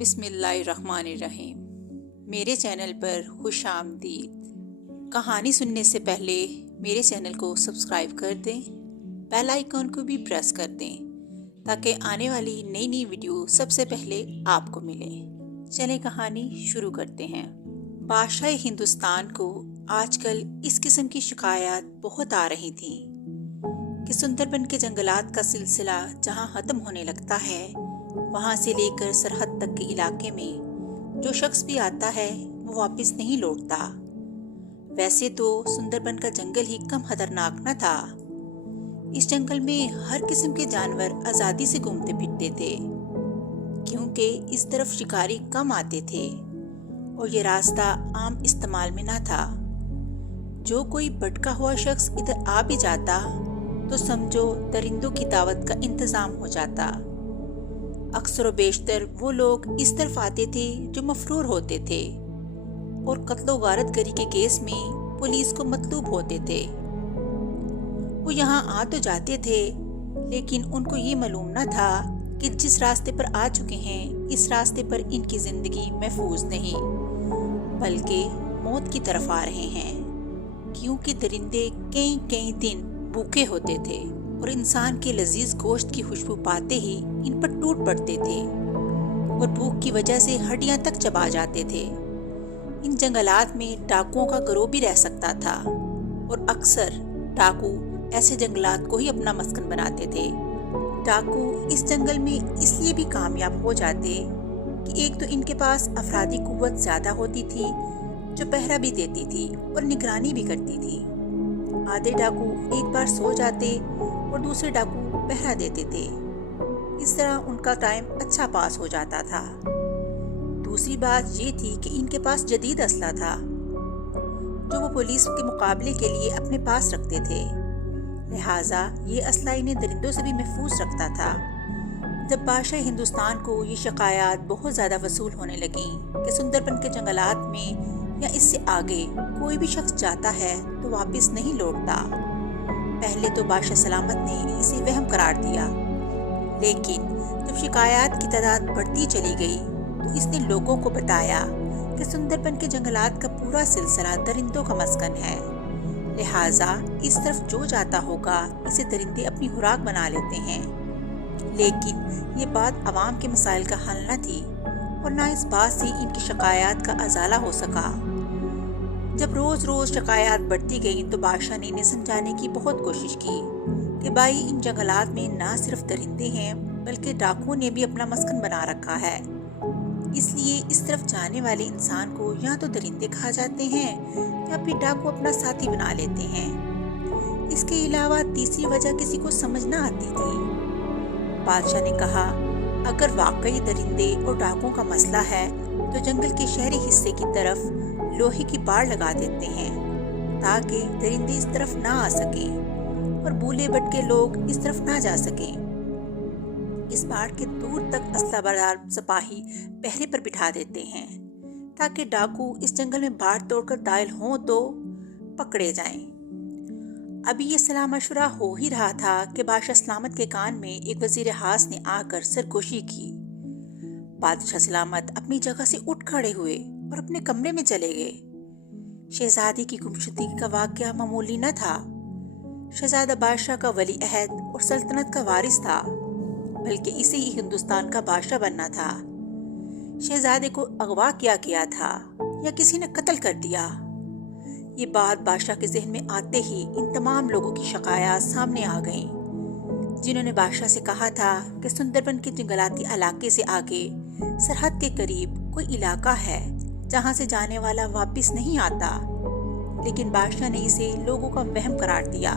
بسم اللہ الرحمن الرحیم۔ میرے چینل پر خوش آمدید۔ کہانی سننے سے پہلے میرے چینل کو سبسکرائب کر دیں، بیل آئیکن کو بھی پریس کر دیں تاکہ آنے والی نئی نئی ویڈیو سب سے پہلے آپ کو ملے۔ چلیں کہانی شروع کرتے ہیں۔ بادشاہ ہندوستان کو آج کل اس قسم کی شکایات بہت آ رہی تھیں کہ سندر بن کے جنگلات کا سلسلہ جہاں ختم ہونے لگتا ہے، وہاں سے لے کر سرحد تک کے علاقے میں جو شخص بھی آتا ہے وہ واپس نہیں لوٹتا۔ ویسے تو سندر بن کا جنگل ہی کم خطرناک نہ تھا۔ اس جنگل میں ہر قسم کے جانور آزادی سے گھومتے پھرتے تھے، کیونکہ اس طرف شکاری کم آتے تھے اور یہ راستہ عام استعمال میں نہ تھا۔ جو کوئی بھٹکا ہوا شخص ادھر آ بھی جاتا تو سمجھو درندوں کی دعوت کا انتظام ہو جاتا۔ اکثر و بیشتر وہ لوگ اس طرف آتے تھے جو مفرور ہوتے تھے اور قتل و غارت گری کے کیس میں پولیس کو مطلوب ہوتے تھے۔ وہ یہاں آ تو جاتے تھے، لیکن ان کو یہ معلوم نہ تھا کہ جس راستے پر آ چکے ہیں اس راستے پر ان کی زندگی محفوظ نہیں، بلکہ موت کی طرف آ رہے ہیں، کیونکہ درندے کئی دن بھوکے ہوتے تھے اور انسان کے لذیذ گوشت کی خوشبو پاتے ہی ان پر ٹوٹ پڑتے تھے اور بھوک کی وجہ سے ہڈیاں تک چبا جاتے تھے۔ ان جنگلات میں ڈاکوؤں کا گروہ بھی رہ سکتا تھا اور اکثر ڈاکو ایسے جنگلات کو ہی اپنا مسکن بناتے تھے۔ ڈاکو اس جنگل میں اس لیے بھی کامیاب ہو جاتے کہ ایک تو ان کے پاس افرادی قوت زیادہ ہوتی تھی جو پہرا بھی دیتی تھی اور نگرانی بھی کرتی تھی۔ آدھے ڈاکو ایک بار سو جاتے اور دوسرے ڈاکو پہرا دیتے تھے۔ اس طرح ان کا ٹائم اچھا پاس ہو جاتا تھا۔ دوسری بات یہ تھی کہ ان کے پاس جدید اسلحہ تھا جو وہ پولیس کے مقابلے کے لیے اپنے پاس رکھتے تھے، لہٰذا یہ اسلحہ انہیں درندوں سے بھی محفوظ رکھتا تھا۔ جب بادشاہ ہندوستان کو یہ شکایات بہت زیادہ وصول ہونے لگیں کہ سندر بن کے جنگلات میں یا اس سے آگے کوئی بھی شخص جاتا ہے تو واپس نہیں لوٹتا، پہلے تو بادشاہ سلامت نے اسے وہم قرار دیا، لیکن جب شکایات کی تعداد بڑھتی چلی گئی تو اس نے لوگوں کو بتایا کہ سندر بن کے جنگلات کا پورا سلسلہ درندوں کا مسکن ہے، لہٰذا اس طرف جو جاتا ہوگا اسے درندے اپنی خوراک بنا لیتے ہیں۔ لیکن یہ بات عوام کے مسائل کا حل نہ تھی اور نہ اس بات سے ان کی شکایات کا ازالہ ہو سکا۔ جب روز روز شکایات بڑھتی گئیں تو بادشاہ نے انہیں سمجھانے کی بہت کوشش کی کہ بھائی ان جنگلات میں نہ صرف درندے ہیں بلکہ ڈاکوؤں نے بھی اپنا مسکن بنا رکھا ہے، اس لیے اس طرف جانے والے انسان کو یا تو درندے کھا جاتے ہیں یا پھر ڈاکو اپنا ساتھی بنا لیتے ہیں۔ اس کے علاوہ تیسری وجہ کسی کو سمجھ نہ آتی تھی۔ بادشاہ نے کہا اگر واقعی درندے اور ڈاکوؤں کا مسئلہ ہے تو جنگل کے شہری حصے کی طرف لوہے کی باڑ لگا دیتے ہیں تاکہ درندے اس طرف نہ آ سکیں اور بھولے بھٹکے لوگ اس طرف نہ جا سکیں۔ اس باڑ کے دور تک اسلحہ بردار سپاہی پہرے پر بٹھا دیتے ہیں تاکہ ڈاکو اس جنگل میں باڑ توڑ کر داخل ہوں تو پکڑے جائیں۔ ابھی یہ صلاح مشورہ ہو ہی رہا تھا کہ بادشاہ سلامت کے کان میں ایک وزیر خاص نے آ کر سرگوشی کی۔ بادشاہ سلامت اپنی جگہ سے اٹھ کھڑے ہوئے اور اپنے کمرے میں چلے گئے۔ شہزادی کی گمشدگی کا واقعہ معمولی نہ تھا۔ شہزادہ بادشاہ کا ولی عہد اور سلطنت کا وارث تھا، بلکہ اسے ہی ہندوستان کا بادشاہ بننا تھا۔ شہزادے کو اغوا کیا گیا تھا یا کسی نے قتل کر دیا۔ یہ بات بادشاہ کے ذہن میں آتے ہی ان تمام لوگوں کی شکایات سامنے آ گئیں جنہوں نے بادشاہ سے کہا تھا کہ سندر بن کے جنگلاتی علاقے سے آگے سرحد کے قریب کوئی علاقہ ہے جہاں سے جانے والا واپس نہیں آتا، لیکن بادشاہ نے اسے لوگوں کا وہم قرار دیا۔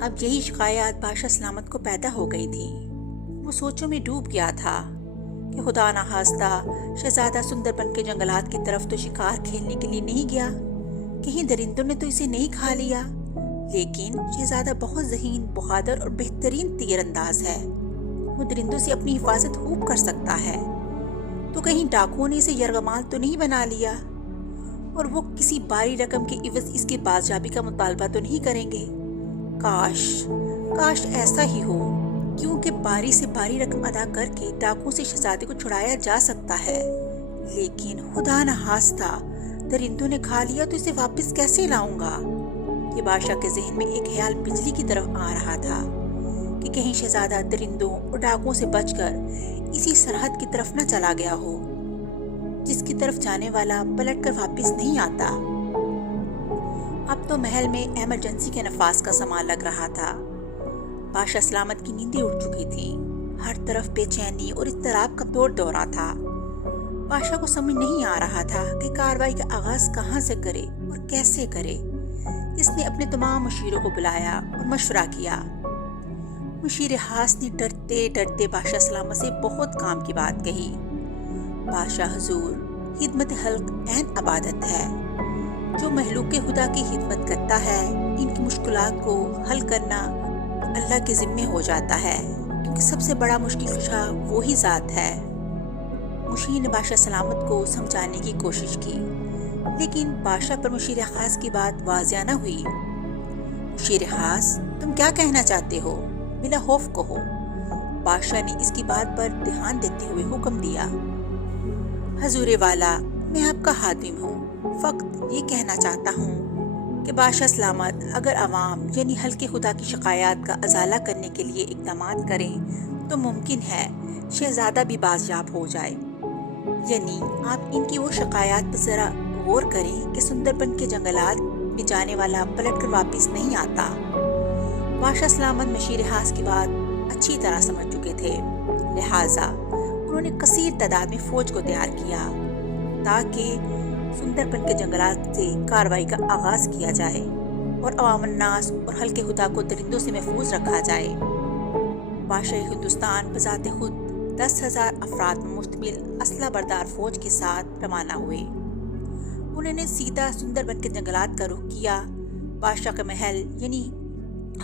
اب یہی شکایات بادشاہ سلامت کو پیدا ہو گئی تھی۔ وہ سوچوں میں ڈوب گیا تھا کہ خدا نہ خواستہ شہزادہ سندر بن کے جنگلات کی طرف تو شکار کھیلنے کے لیے نہیں گیا، کہیں درندوں نے تو اسے نہیں کھا لیا، لیکن شہزادہ بہت ذہین، بہادر اور بہترین تیر انداز ہے، وہ درندوں سے اپنی حفاظت خوب کر سکتا ہے، تو کہیں ڈاکوؤں نے اسے یرغمال تو نہیں بنا لیا اور وہ کسی بھاری رقم کے عوض اس کی بازیابی کا مطالبہ تو نہیں کریں گے۔ کاش ایسا ہی ہو، کیونکہ باری سے باری رقم ادا کر کے ڈاکو سے شہزادے کو چھڑایا جا سکتا ہے، لیکن خدا نخواستہ درندوں نے کھا لیا تو اسے واپس کیسے لاؤں گا؟ یہ بادشاہ کے ذہن میں ایک خیال بجلی کی طرف آ رہا تھا کہ کہیں شہزادہ درندوں اور ڈاکوؤں سے بچ کر اسی سرحد کی طرف نہ چلا گیا ہو جس کی طرف جانے والا پلٹ کر واپس نہیں آتا۔ اب تو محل میں ایمرجنسی کے نفاذ کا سامان لگ رہا تھا۔ بادشاہ سلامت کی نیندیں اڑ چکی تھیں، ہر طرف بے چینی اور اضطراب کا دورہ تھا۔ بادشاہ کو سمجھ نہیں آ رہا تھا کہ کارروائی کا آغاز کہاں سے کرے اور کیسے کرے۔ اس نے اپنے تمام مشیروں کو بلایا اور مشورہ کیا۔ مشیر خاص نے ڈرتے ڈرتے بادشاہ سلامت سے بہت کام کی بات کہی۔ بادشاہ حضور، خدمت خلق عین عبادت ہے۔ جو مخلوق خدا کی خدمت کرتا ہے، ان کی مشکلات کو حل کرنا اللہ کے ذمے ہو جاتا ہے، کیونکہ سب سے بڑا مشکل کشا وہی ذات ہے۔ مشیر نے بادشاہ سلامت کو سمجھانے کی کوشش کی، لیکن بادشاہ پر مشیر خاص کی بات واضح نہ ہوئی۔ مشیر خاص، تم کیا کہنا چاہتے ہو؟ بلا خوف کہو۔ بادشاہ نے اس کی بات پر دھیان دیتے ہوئے حکم دیا۔ حضور والا، میں آپ کا خادم ہوں، فقط یہ کہنا چاہتا ہوں کہ بادشاہ سلامت اگر عوام یعنی حلقے خدا کی شکایات کا ازالہ کرنے کے لیے اقدامات کریں تو ممکن ہے شہزادہ بھی بازیاب ہو جائے۔ یعنی آپ ان کی وہ شکایات پر ذرا غور کریں کہ سندر بن کے جنگلات میں جانے والا پلٹ کر واپس نہیں آتا۔ بادشاہ سلامت مشیر خاص کی بات اچھی طرح سمجھ چکے تھے، لہٰذا انہوں نے کثیر تعداد میں فوج کو تیار کیا تاکہ سندر بن کے جنگلات سے کارروائی کا آغاز کیا جائے اور عوام الناس اور حلقے خدا کو درندوں سے محفوظ رکھا جائے۔ بادشاہ ہندوستان بذات خود 10,000 افراد میں مشتمل اسلحہ بردار فوج کے ساتھ روانہ ہوئے۔ انہوں نے سیدھا سندر بن کے جنگلات کا رخ کیا۔ بادشاہ کا محل یعنی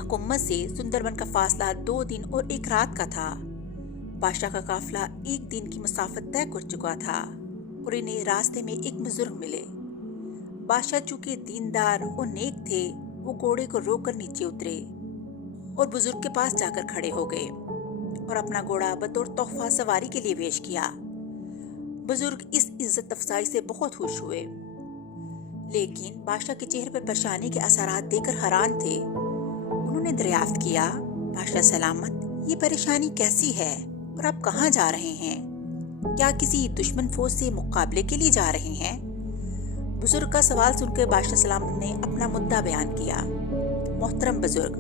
حکومت سے سندر بن کا فاصلہ 2 دن اور 1 رات کا تھا۔ بادشاہ کا قافلہ 1 دن کی مسافت طے کر چکا تھا اور انہیں راستے میں ایک بزرگ ملے۔ بادشاہ چونکہ دیندار اور نیک تھے، وہ گھوڑے کو روک کر نیچے اترے اور بزرگ کے پاس جا کر کھڑے ہو گئے اور اپنا گھوڑا بطور تحفہ سواری کے لیے پیش کیا۔ بزرگ اس عزت افزائی سے بہت خوش ہوئے، لیکن بادشاہ کے چہرے پر پریشانی کے اثرات دیکھ کر حیران تھے۔ انہوں نے دریافت کیا، بادشاہ سلامت، یہ پریشانی کیسی ہے اور آپ کہاں جا رہے ہیں؟ کیا کسی دشمن فوج سے مقابلے کے لیے جا رہے ہیں؟ بزرگ کا سوال سن کر بادشاہ سلامت نے اپنا مدعا بیان کیا۔ محترم بزرگ،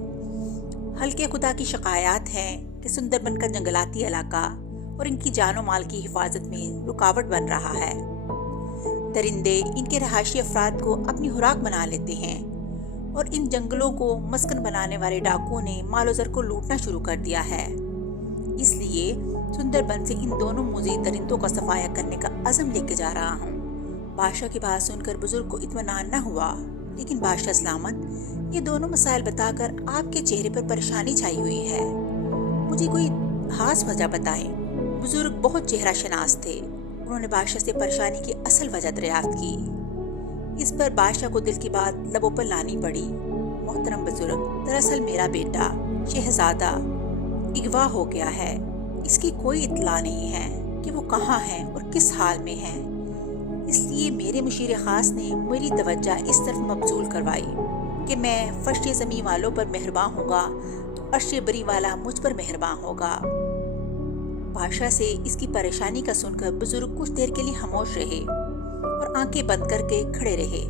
حلقے خدا کی شکایات ہیں کہ سندر بن کا جنگلاتی علاقہ اور ان کی جان و مال کی حفاظت میں رکاوٹ بن رہا ہے۔ درندے ان کے رہائشی افراد کو اپنی خوراک بنا لیتے ہیں اور ان جنگلوں کو مسکن بنانے والے ڈاکوؤں نے مال و زر کو لوٹنا شروع کر دیا ہے۔ اس لیے سندر بن سے ان دونوں مزید درندوں کا صفایا کرنے کا عزم لے کے جا رہا ہوں۔ بادشاہ کی بات سن کر بزرگ کو اطمینان نہ ہوا، لیکن بادشاہ سلامت، یہ دونوں مسائل بتا کر آپ کے چہرے پر پریشانی چھائی ہوئی ہے، مجھے کوئی خاص وجہ بتائیں۔ بزرگ بہت چہرہ شناس تھے، انہوں نے بادشاہ سے پریشانی کی اصل وجہ دریافت کی۔ اس پر بادشاہ کو دل کی بات لبوں پر لانی پڑی۔ محترم بزرگ، دراصل میرا بیٹا شہزادہ اغوا ہو گیا ہے، اس کی کوئی اطلاع نہیں ہے کہ وہ کہاں ہے اور کس حال میں ہے۔ اس لیے میرے مشیر خاص نے میری توجہ اس طرف مبذول کروائی کہ میں فرش زمین والوں پر مہربان ہوگا تو عرش بری والا مجھ پر مہربان ہوگا۔ بادشاہ سے اس کی پریشانی کا سن کر بزرگ کچھ دیر کے لیے خاموش رہے اور آنکھیں بند کر کے کھڑے رہے۔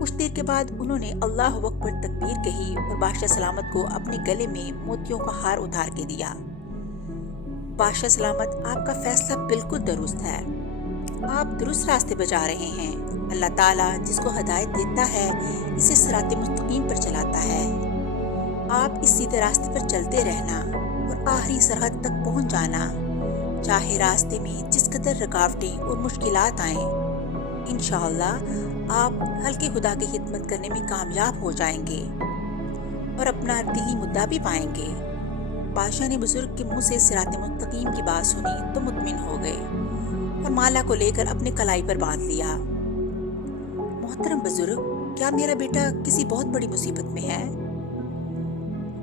کچھ دیر کے بعد انہوں نے اللہ اکبر تکبیر کہی اور بادشاہ سلامت کو اپنے گلے میں موتیوں کا ہار اتار کے دیا۔ بادشاہ سلامت، آپ کا فیصلہ بالکل درست ہے، آپ درست راستے پر جا رہے ہیں۔ اللہ تعالیٰ جس کو ہدایت دیتا ہے اسے صراط مستقیم پر چلاتا ہے۔ آپ اس سیدھے راستے پر چلتے رہنا اور آخری سرحد تک پہنچ جانا، چاہے راستے میں جس قدر رکاوٹیں اور مشکلات آئیں، انشاءاللہ آپ حلقے خدا کی خدمت کرنے میں کامیاب ہو جائیں گے اور اپنا دلی مدعا بھی پائیں گے۔ بادشاہ نے بزرگ کے منہ سے صراط مستقیم کی بات سنی تو مطمئن ہو گئے اور مالا کو لے کر اپنے کلائی پر باندھ لیا۔ محترم بزرگ، کیا میرا بیٹا کسی بہت بڑی مصیبت میں ہے؟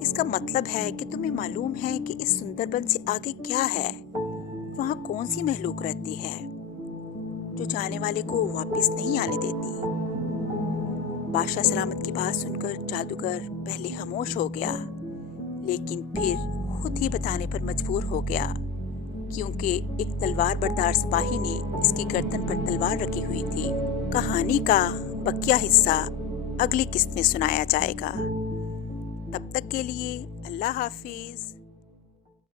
اس کا مطلب ہے کہ تمہیں معلوم ہے کہ اس سندربن سے آگے کیا ہے، وہاں کون سی مخلوق رہتی ہے جو جانے والے کو واپس نہیں آنے دیتی۔ بادشاہ سلامت کی بات سن کر جادوگر پہلے خاموش ہو گیا، لیکن پھر خود ہی بتانے پر مجبور ہو گیا، کیونکہ ایک تلوار بردار سپاہی نے اس کی گردن پر تلوار رکھی ہوئی تھی۔ کہانی کا بقیہ حصہ اگلی قسط میں سنایا جائے گا۔ تب تک کے لیے اللہ حافظ۔